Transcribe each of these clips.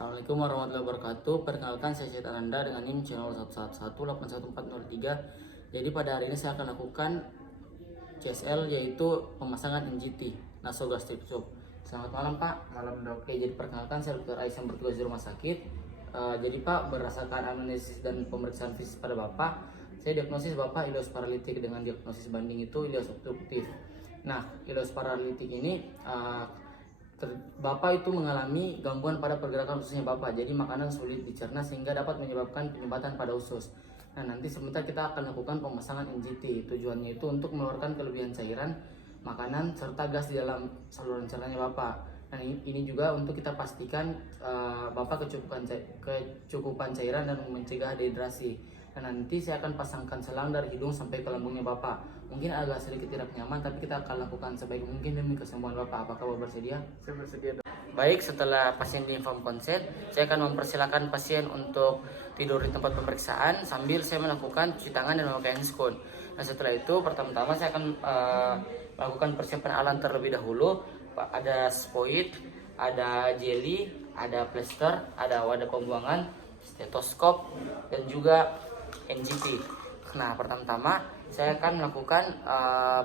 Assalamualaikum warahmatullahi wabarakatuh. Perkenalkan, saya Syed Ananda dengan NIM channel 1111814. Jadi pada hari ini saya akan lakukan CSL, yaitu pemasangan NGT, nasogastric tube. Selamat malam Pak. Malam dok. Oke, jadi perkenalkan, saya Dr. Ais yang bertugas di rumah sakit. Jadi Pak, berdasarkan anamnesis dan pemeriksaan fisik pada Bapak, saya diagnosis Bapak ileus paralitik dengan diagnosis banding itu ileus obstruktif. Nah, ileus paralitik ini Bapak itu mengalami gangguan pada pergerakan ususnya Bapak, jadi makanan sulit dicerna sehingga dapat menyebabkan penyumbatan pada usus. Nah, nanti sebentar kita akan lakukan pemasangan NGT. Tujuannya itu untuk mengeluarkan kelebihan cairan makanan serta gas di dalam saluran cernanya Bapak. Nah, ini juga untuk kita pastikan Bapak kecukupan cairan dan mencegah dehidrasi. Dan nanti saya akan pasangkan selang dari hidung sampai ke lambungnya Bapak. Mungkin agak sedikit tidak nyaman, tapi kita akan lakukan sebaik mungkin demi kesembuhan Bapak. Apakah Bapak bersedia? Saya bersedia dok. Baik, setelah pasien diinform konsen, saya akan mempersilahkan pasien untuk tidur di tempat pemeriksaan sambil saya melakukan cuci tangan dan memakai handskon. Nah, setelah itu pertama-tama saya akan melakukan persiapan alat terlebih dahulu. Ada spoid, ada jelly, ada plester, ada wadah pembuangan, stetoskop, dan juga NGT. Nah, pertama-tama saya akan melakukan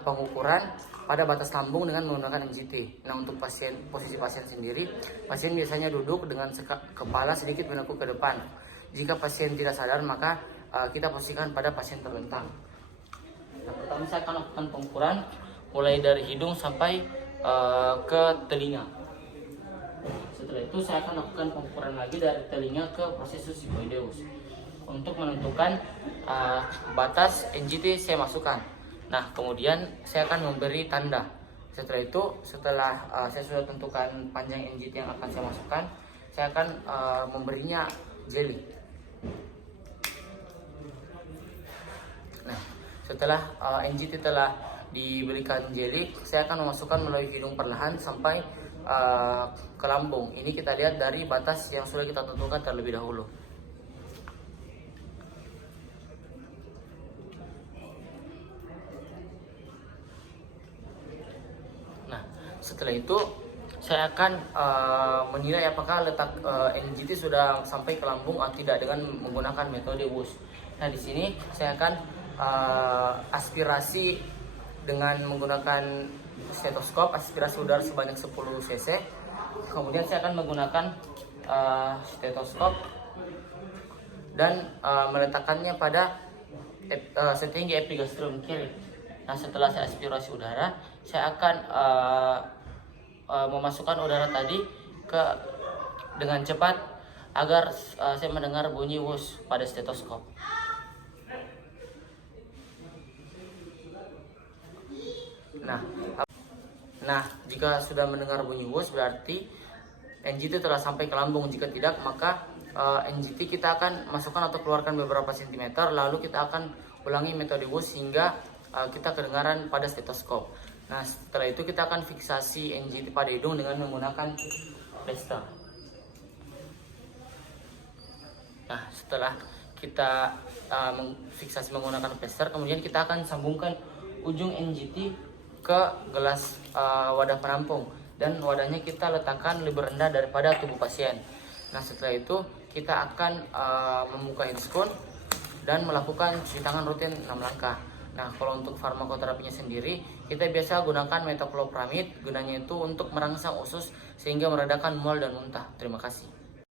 pengukuran pada batas lambung dengan menggunakan NGT. Nah, untuk posisi pasien sendiri, pasien biasanya duduk dengan kepala sedikit menekuk ke depan. Jika pasien tidak sadar, maka kita posisikan pada pasien terlentang. Nah, pertama saya akan lakukan pengukuran mulai dari hidung sampai ke telinga. Setelah itu saya akan lakukan pengukuran lagi dari telinga ke processus sigmoideus untuk menentukan batas NGT saya masukkan. Nah, kemudian saya akan memberi tanda. Setelah itu, setelah saya sudah tentukan panjang NGT yang akan saya masukkan, saya akan memberinya jelly. Nah, setelah NGT telah diberikan jelly, saya akan memasukkan melalui hidung perlahan sampai ke lambung. Ini kita lihat dari batas yang sudah kita tentukan terlebih dahulu. Nah, setelah itu saya akan menilai apakah letak NGT sudah sampai ke lambung atau tidak dengan menggunakan metode WUS. Nah, di sini saya akan aspirasi dengan menggunakan stetoskop, aspirasi udara sebanyak 10 cc. Kemudian saya akan menggunakan stetoskop dan meletakkannya pada setinggi epigastrum kiri. Nah, setelah saya aspirasi udara, saya akan memasukkan udara tadi dengan cepat agar saya mendengar bunyi wus pada stetoskop. Nah, jika sudah mendengar bunyi wus berarti NGT telah sampai ke lambung. Jika tidak, maka NGT kita akan masukkan atau keluarkan beberapa sentimeter, lalu kita akan ulangi metode wus hingga kita kedengaran pada stetoskop. Nah, setelah itu kita akan fiksasi NGT pada hidung dengan menggunakan plester. Nah, setelah kita fiksasi menggunakan plester, kemudian kita akan sambungkan ujung NGT ke gelas wadah penampung dan wadahnya kita letakkan lebih rendah daripada tubuh pasien. Nah, setelah itu kita akan membuka handskon dan melakukan cuci tangan rutin 6 langkah. Nah, kalau untuk farmakoterapinya sendiri, kita biasa gunakan metoclopramid, gunanya itu untuk merangsang usus sehingga meredakan mual dan muntah. Terima kasih.